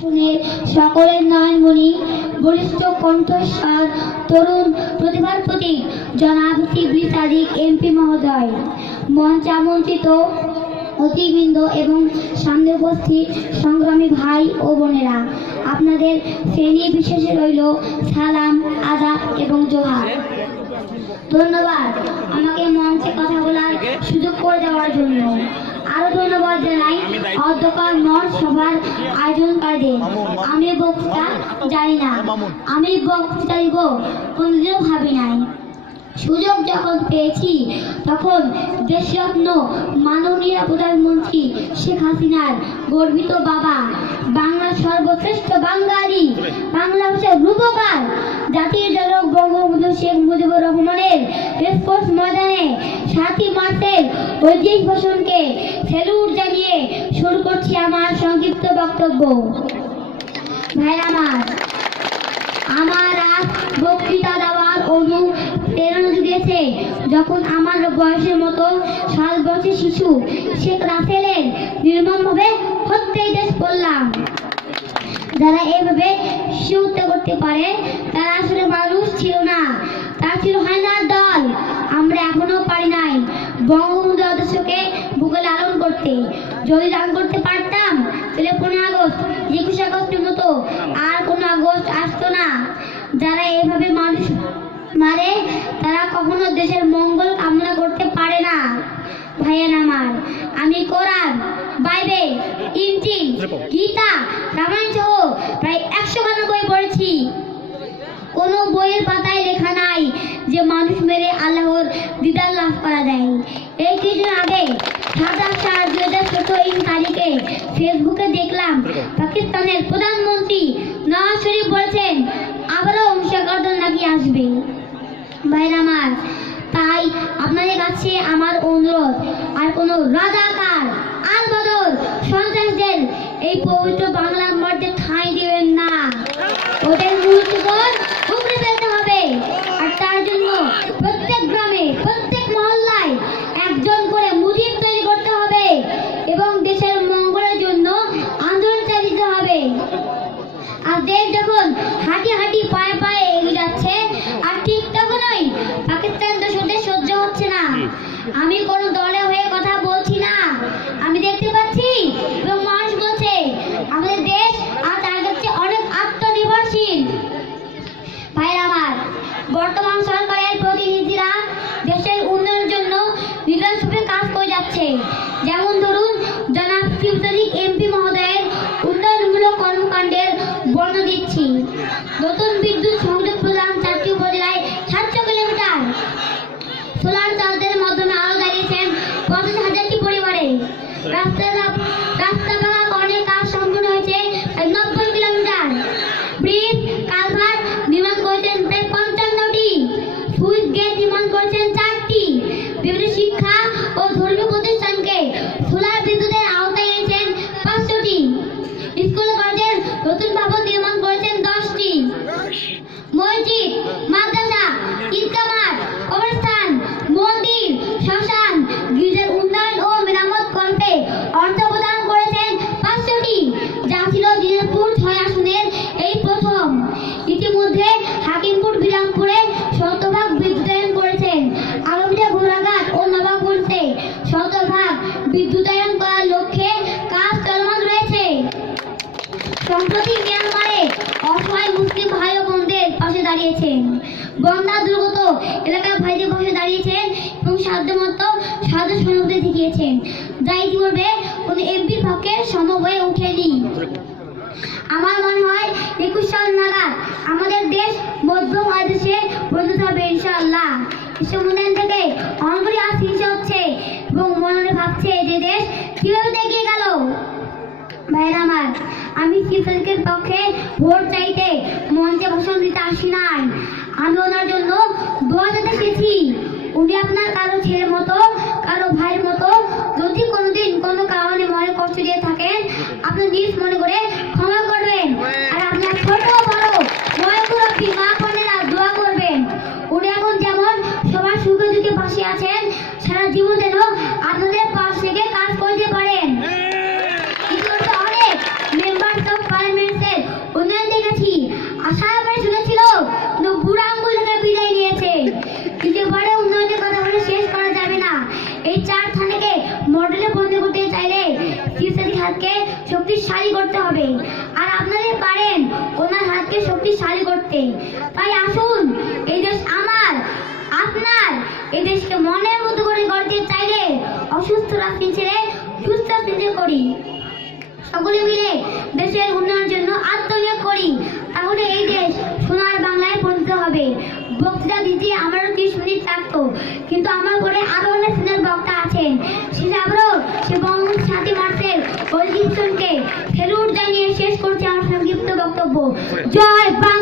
শুনে সকলের নয়নমণি বলিষ্ঠ কণ্ঠস্বর, তরুণ প্রতিভার প্রতীক, জনাব শিবলি সাদিক এমপি মহোদয়। মঞ্চ আমন্ত্রিত অতিবৃন্দ এবং সামনে উপস্থিত সংগ্রামী ভাই ও বোনেরা, আপনাদের শ্রেণি বিশেষে রইল সালাম, আদাব এবং জোহার। ধন্যবাদ আমাকে মঞ্চে কথা বলার সুযোগ করে দেওয়ার জন্য। আরও ধন্যবাদ জানাই। অধ্যকার মঠ সভার আয়োজনকারীদের আমি বক্তৃতা জানি না। আমি বক্তৃতা দিব কোনদিনও ভাবি নাই। সুযোগ যখন পেয়েছি তখন দেশরত্ন মাননীয় প্রধানমন্ত্রী শেখ হাসিনার গর্বিত বাবা বাংলার সর্বশ্রেষ্ঠ বাঙালি বাংলা ভাষার রূপকার জাতির জনক বঙ্গবন্ধু শেখ মুজিবুর রহমানের রেসকোর্স ময়দানে সাতই মার্চের ঐতিহাসিক ভাষণকে করছি আমার সংক্ষিপ্ত বক্তব্য। ভাই আমার আমার আজ বক্তৃতা দেওয়ার অনুপ্রেরণা জুগিয়েছে যখন আমার বয়সের মতো সাত বছর শিশু শেখ রাসেলের নির্মমভাবে হত্যা দেশ পড়লাম যারা এভাবে শিশু করতে পারে, তারা আসলে মানুষ ছিল না। তারা ছিল হায়নার দল। আমরা এখনও পারি নাই। বঙ্গবন্ধু আদর্শকে বুকে লালন করতে। যদি দান করতে পারতাম, তাহলে পনেরো আগস্ট, একুশ আগস্টের মতো আর কোনো আগস্ট আসতো না। যারা এভাবে মানুষ মারে, তারা কখনো দেশের মঙ্গল কামনা করতে পারে না। ভাইয়ান আমার, আমি কোরআন, বাইবেল, ইঞ্জিল, গীতা, রামায়ণ সহ প্রায় একশো খানা বই পড়েছি। কোনো বইয়ের পাতায় লেখা নাই যে মানুষ মেরে আল্লাহর দিদার লাভ করা যায় এই কিছুদিন আগে সাতাশ চার দুই হাজার তারিখে ফেসবুকে দেখলাম পাকিস্তানের প্রধানমন্ত্রী নওয়াজ শরীফ বলেছেন, আবারও অংশীকরণ নাকি আসবে। ভাইরা আমার, তাই আপনাদের কাছে আমার অনুরোধ, আর কোনো রাজাকার আর বদল সন্ত্রাসদের এই পবিত্র বাংলা মধ্যে ঠাঁই দিবেন না ওদের মূর্তিগণ উপরে ফেলতে হবে আর তার জন্য প্রত্যেক গ্রামে প্রত্যেক মহল্লায় একজন করে মুজিব তৈরি করতে হবে এবং দেশের মঙ্গলের জন্য আন্দোলন চালিয়ে দিতে হবে আর দেশ যখন হাঁটি হাঁটি পায়ে পায়ে এগিয়ে যাচ্ছে আর ঠিক তখনই পাকিস্তান দোষদের সহ্য হচ্ছে না আমি কোনো দলে হয়ে কথা বলছি না। আমি দেখতে পাচ্ছি বিদ্যুতায়ন করার লক্ষ্যে কাজ চলমান রয়েছে সম্প্রতি মিয়ানমারে অসহায় মুসলিম ভাই ও বোনদের পাশে দাঁড়িয়েছেন বন্যা দুর্গত এলাকার ভাইদের পাশে দাঁড়িয়েছেন এবং সাধ্যমতো সাহায্য সহানুভূতি দেখিয়েছেন যা ইতিপূর্বে কোনো এমপির পক্ষে সম্ভব হয়ে ওঠেনি আমার মনে হয় একুশ সাল নাগাদ আমাদের দেশ মধ্যম দেশে পরিণত হবে ইনশাআল্লাহ। এসব ভাইরা আমার, আমি শিবসেনকের পক্ষে ভোট চাইতে মঞ্চে ভাষণ দিতে আসি নাই। আমি ওনার জন্য দোয়া যেতে উনি আপনার কারও ছেলের মতো কারও ভাইয়ের মতো যদি কোনোদিন কোনো কারণে মনে কষ্ট দিয়ে থাকেন আপনি নিজ মনে করে ক্ষমা করবেন আর আপনার ছোট বড় নয় মুরব্বী মা বোনেরা দোয়া করবেন উনি এখন যেমন সবার সুখে দুঃখে পাশে আছেন সারা জীবন যেন আপনাদের পাশ থেকে কাজ করতে পারেন ইতিমধ্যে অনেক মেম্বার্স অফ পার্লামেন্ট শক্তিশালী করতে হবে। আর আপনাদের পারেন ওনার হাতকে শক্তিশালী করতে। তাই আসুন, এই দেশ আমার, আপনার, এই দেশকে মনের মতো করে গড়তে চাইলে অসুস্থ রাজনীতি ছেড়ে সুস্থ রাজনীতি করি সকলে মিলে দেশের উন্নয়নের জন্য আত্মনিয়োগ করি। তাহলে এই দেশ সোনার বাংলায় পরিণত হবে। বক্তৃতা দিতে আমারও ত্রিশ মিনিট লাগতো, কিন্তু আমার পরে আরও অনেক সিনিয়র বক্তা আছেন। সেটা আবারও সে বঙ্গবন্ধু মার্সেল ওলজিনসনকে ফেলুর জানিয়ে শেষ করছে আমার সংক্ষিপ্ত বক্তব্য। জয় বাংলা।